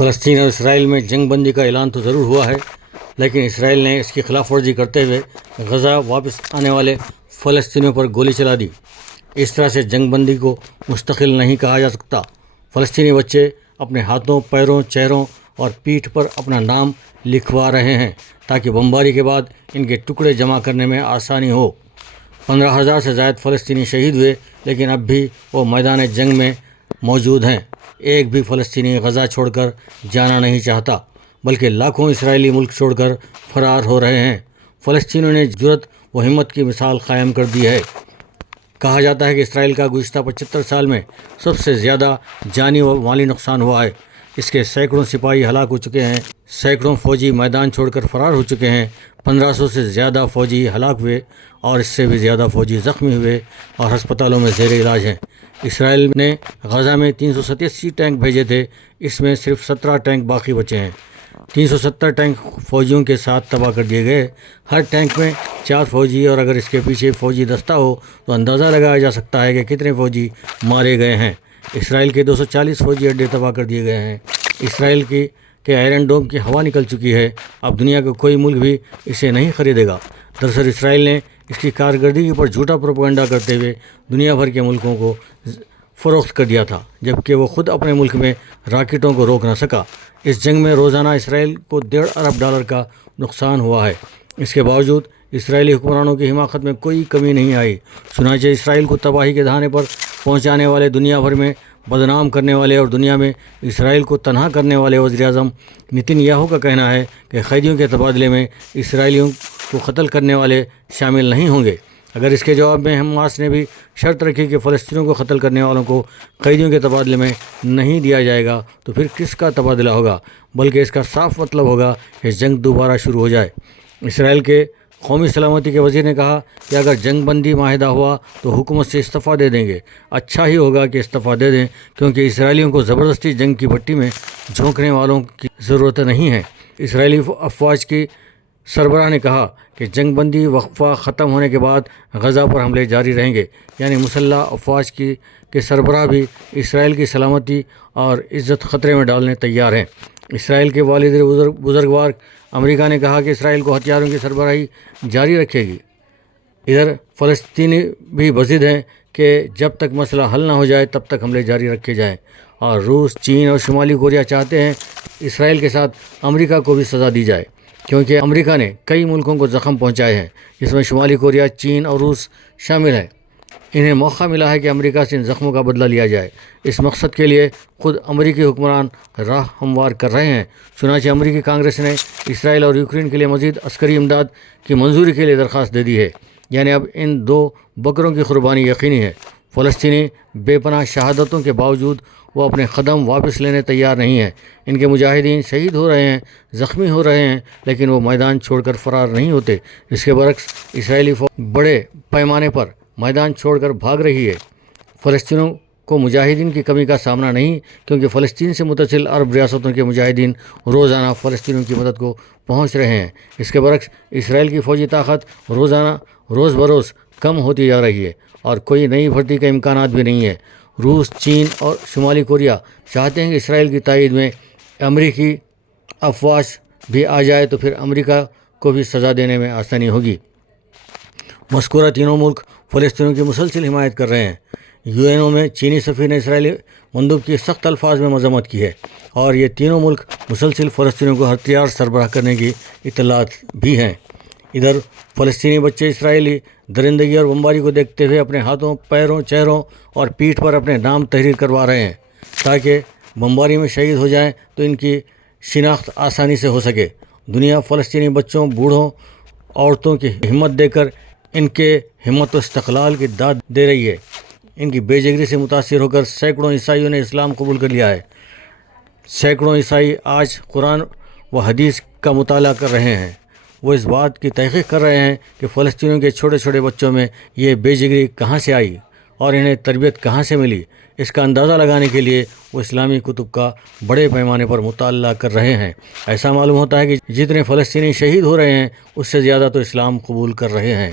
فلسطین اور اسرائیل میں جنگ بندی کا اعلان تو ضرور ہوا ہے، لیکن اسرائیل نے اس کی خلاف ورزی کرتے ہوئے غزہ واپس آنے والے فلسطینیوں پر گولی چلا دی۔ اس طرح سے جنگ بندی کو مستقل نہیں کہا جا سکتا۔ فلسطینی بچے اپنے ہاتھوں، پیروں، چہروں اور پیٹھ پر اپنا نام لکھوا رہے ہیں تاکہ بمباری کے بعد ان کے ٹکڑے جمع کرنے میں آسانی ہو۔ 15,000 سے زائد فلسطینی شہید ہوئے، لیکن اب بھی وہ میدان جنگ میں موجود ہیں۔ ایک بھی فلسطینی غزہ چھوڑ کر جانا نہیں چاہتا، بلکہ لاکھوں اسرائیلی ملک چھوڑ کر فرار ہو رہے ہیں۔ فلسطینیوں نے جرأت و ہمت کی مثال قائم کر دی ہے۔ کہا جاتا ہے کہ اسرائیل کا گزشتہ 75 سال میں سب سے زیادہ جانی و مالی نقصان ہوا ہے۔ اس کے سینکڑوں سپاہی ہلاک ہو چکے ہیں، سینکڑوں فوجی میدان چھوڑ کر فرار ہو چکے ہیں، 1500 سے زیادہ فوجی ہلاک ہوئے اور اس سے بھی زیادہ فوجی زخمی ہوئے اور ہسپتالوں میں زیر علاج ہیں۔ اسرائیل نے غزہ میں 387 ٹینک بھیجے تھے، اس میں صرف 17 ٹینک باقی بچے ہیں۔ 370 ٹینک فوجیوں کے ساتھ تباہ کر دیے گئے۔ ہر ٹینک میں 4 فوجی، اور اگر اس کے پیچھے فوجی دستہ ہو تو اندازہ لگایا جا سکتا ہے کہ کتنے فوجی مارے گئے ہیں۔ اسرائیل کے 240 فوجی اڈے تباہ کر دیے گئے ہیں۔ اسرائیل کے آئرن ڈوم کی ہوا نکل چکی ہے، اب دنیا کا کوئی ملک بھی اسے نہیں خریدے گا۔ دراصل اسرائیل نے اس کی کارکردگی پر جھوٹا پروپیگنڈا کرتے ہوئے دنیا بھر کے ملکوں کو فروخت کر دیا تھا، جبکہ وہ خود اپنے ملک میں راکٹوں کو روک نہ سکا۔ اس جنگ میں روزانہ اسرائیل کو $1.5 ارب کا نقصان ہوا ہے۔ اس کے باوجود اسرائیلی حکمرانوں کی حماقت میں کوئی کمی نہیں آئی۔ چنانچہ اسرائیل کو تباہی کے دہانے پر پہنچانے والے، دنیا بھر میں بدنام کرنے والے اور دنیا میں اسرائیل کو تنہا کرنے والے وزیر اعظم نتن یاہو کا کہنا ہے کہ قیدیوں کے تبادلے میں اسرائیلیوں کو قتل کرنے والے شامل نہیں ہوں گے۔ اگر اس کے جواب میں حماس نے بھی شرط رکھی کہ فلسطینیوں کو قتل کرنے والوں کو قیدیوں کے تبادلے میں نہیں دیا جائے گا، تو پھر کس کا تبادلہ ہوگا؟ بلکہ اس کا صاف مطلب ہوگا کہ جنگ دوبارہ شروع ہو جائے۔ اسرائیل کے قومی سلامتی کے وزیر نے کہا کہ اگر جنگ بندی معاہدہ ہوا تو حکومت سے استعفیٰ دے دیں گے۔ اچھا ہی ہوگا کہ استعفیٰ دے دیں، کیونکہ اسرائیلیوں کو زبردستی جنگ کی بھٹی میں جھونکنے والوں کی ضرورت نہیں ہے۔ اسرائیلی افواج کی سربراہ نے کہا کہ جنگ بندی وقفہ ختم ہونے کے بعد غزہ پر حملے جاری رہیں گے، یعنی مسلح افواج کے سربراہ بھی اسرائیل کی سلامتی اور عزت خطرے میں ڈالنے تیار ہیں۔ اسرائیل کے والد بزرگوار امریکہ نے کہا کہ اسرائیل کو ہتھیاروں کی سربراہی جاری رکھے گی۔ ادھر فلسطینی بھی بضد ہیں کہ جب تک مسئلہ حل نہ ہو جائے تب تک حملے جاری رکھے جائیں، اور روس، چین اور شمالی کوریا چاہتے ہیں اسرائیل کے ساتھ امریکہ کو بھی سزا دی جائے، کیونکہ امریکہ نے کئی ملکوں کو زخم پہنچائے ہیں، جس میں شمالی کوریا، چین اور روس شامل ہیں۔ انہیں موقع ملا ہے کہ امریکہ سے ان زخموں کا بدلہ لیا جائے۔ اس مقصد کے لیے خود امریکی حکمران راہ ہموار کر رہے ہیں۔ چنانچہ امریکی کانگریس نے اسرائیل اور یوکرین کے لیے مزید عسکری امداد کی منظوری کے لیے درخواست دے دی ہے، یعنی اب ان 2 بکروں کی قربانی یقینی ہے۔ فلسطینی بے پناہ شہادتوں کے باوجود وہ اپنے قدم واپس لینے تیار نہیں ہیں۔ ان کے مجاہدین شہید ہو رہے ہیں، زخمی ہو رہے ہیں، لیکن وہ میدان چھوڑ کر فرار نہیں ہوتے۔ اس کے برعکس اسرائیلی فوج بڑے پیمانے پر میدان چھوڑ کر بھاگ رہی ہے۔ فلسطینیوں کو مجاہدین کی کمی کا سامنا نہیں، کیونکہ فلسطین سے متصل عرب ریاستوں کے مجاہدین روزانہ فلسطینیوں کی مدد کو پہنچ رہے ہیں۔ اس کے برعکس اسرائیل کی فوجی طاقت روز بروز کم ہوتی جا رہی ہے، اور کوئی نئی بھرتی کے امکانات بھی نہیں ہے۔ روس، چین اور شمالی کوریا چاہتے ہیں کہ اسرائیل کی تائید میں امریکی افواج بھی آ جائے، تو پھر امریکہ کو بھی سزا دینے میں آسانی ہوگی۔ مذکورہ تینوں ملک فلسطینیوں کی مسلسل حمایت کر رہے ہیں۔ UN میں چینی سفیر نے اسرائیلی مندوب کی سخت الفاظ میں مذمت کی ہے، اور یہ تینوں ملک مسلسل فلسطینیوں کو ہتھیار سربراہ کرنے کی اطلاعات بھی ہیں۔ ادھر فلسطینی بچے اسرائیلی درندگی اور بمباری کو دیکھتے ہوئے اپنے ہاتھوں، پیروں، چہروں اور پیٹھ پر اپنے نام تحریر کروا رہے ہیں تاکہ بمباری میں شہید ہو جائیں تو ان کی شناخت آسانی سے ہو سکے۔ دنیا فلسطینی بچوں، بوڑھوں، عورتوں کی ہمت دے کر ان کے ہمت و استقلال کی داد دے رہی ہے۔ ان کی بے جگری سے متاثر ہو کر سینکڑوں عیسائیوں نے اسلام قبول کر لیا ہے۔ سینکڑوں عیسائی آج قرآن و حدیث کا مطالعہ کر رہے ہیں۔ وہ اس بات کی تحقیق کر رہے ہیں کہ فلسطینیوں کے چھوٹے چھوٹے بچوں میں یہ بے جگری کہاں سے آئی اور انہیں تربیت کہاں سے ملی۔ اس کا اندازہ لگانے کے لیے وہ اسلامی کتب کا بڑے پیمانے پر مطالعہ کر رہے ہیں۔ ایسا معلوم ہوتا ہے کہ جتنے فلسطینی شہید ہو رہے ہیں، اس سے زیادہ تو اسلام قبول کر رہے ہیں۔